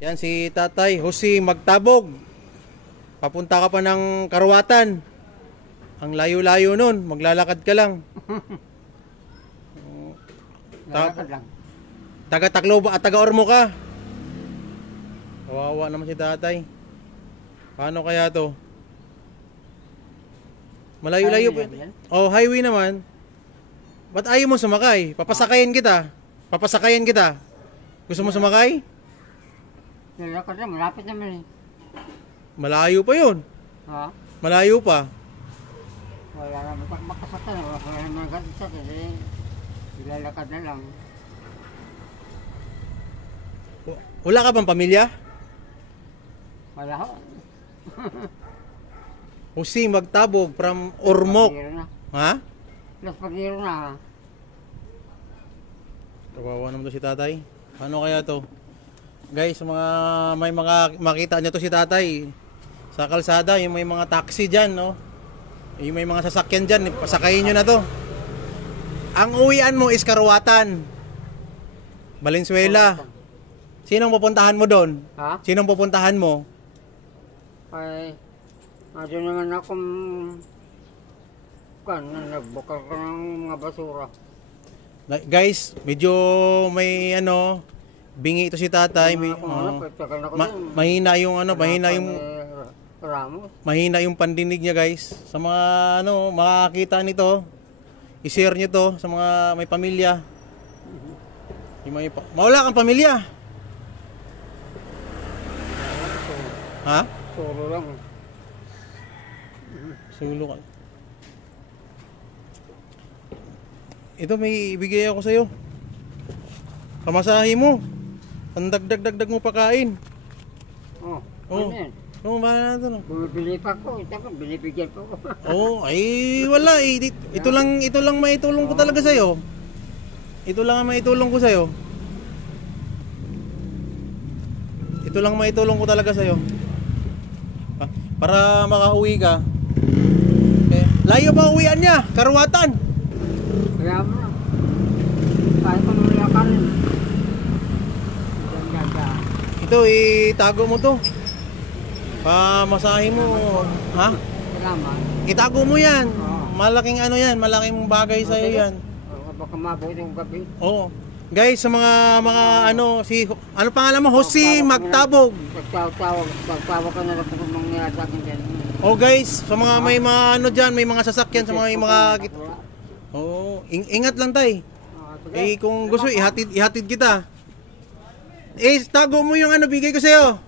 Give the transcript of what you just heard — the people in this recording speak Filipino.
Yan si Tatay Jose Magtabog. Papunta ka pa ng Karawatan. Ang layo-layo nun, maglalakad ka lang. Lalakad lang. Taga Tacloban at taga Ormo ka. Kawawa naman si Tatay. Paano kaya to? Malayo-layo pa. Oh, highway naman. Ba't ayaw mo sumakay? Papasakayin kita. Papasakayin kita. Gusto mo sumakay? Lalakad lang, malapit naman eh. Malayo pa yun. Ha? Malayo pa. Wala naman. Pag makasaktan, wala naman ganito. Kasi lalakad na lang. Wala ka bang pamilya? Wala ho. Jose Magtabog from Ormoc. Pagiro na. Ha? Plus pagiro na. Kawawa naman to si Tatay. Paano kaya to? Guys, may mga makita niyo to si Tatay sa kalsada, yung may mga taxi diyan, no? Yung may mga sasakyan diyan, pasakayin niyo na to. Ang uwian mo is Karawatan. Valenzuela. Sinong pupuntahan mo doon? Ha? Sinong pupuntahan mo? Ay, ano naman akong nagbukal ka ng mga basura. Guys, medyo may bingi ito si Tatay. Mahina yung mahina yung pandinig niya, guys. Sa mga makakita nito, i-share niyo to sa mga may pamilya. Mawala kang pamilya. Ha? Solo lang. Sulo ka. Ito may ibigay ako sa'yo. Pamasahe mo. Pandagdag mo pakain. Oh, Oh. ano yan? Oo, bahala na ito. No? Bumibili pa ko. Ito ko, binibigyan ko. Oo, ay wala eh. Ito lang maitulong ko talaga sa'yo. Ito lang ang maitulong ko sa'yo. Ito lang maitulong ko talaga sa'yo. Para makauwi ka. Okay. Layo pa uwian niya, Karawatan. Kaya mo na. Kahit kung wala ka rin. Ito, itago mo to. Pamasahe mo. Ha? Salamat. Itago mo yan. Oo. Malaking malaking bagay sa'yo yan. Baka mabuti yung gabi. Oo. Guys, sa mga ano pangalan mo? Jose Magtabog. Pagtawag ka na lang kung mangyayari sa akin dyan. Oh guys, sa mga may mga diyan, may mga sasakyan sa mga oh, ingat lang tay. Kung gusto ihatid kita. Tago mo yung bigay ko sa'yo.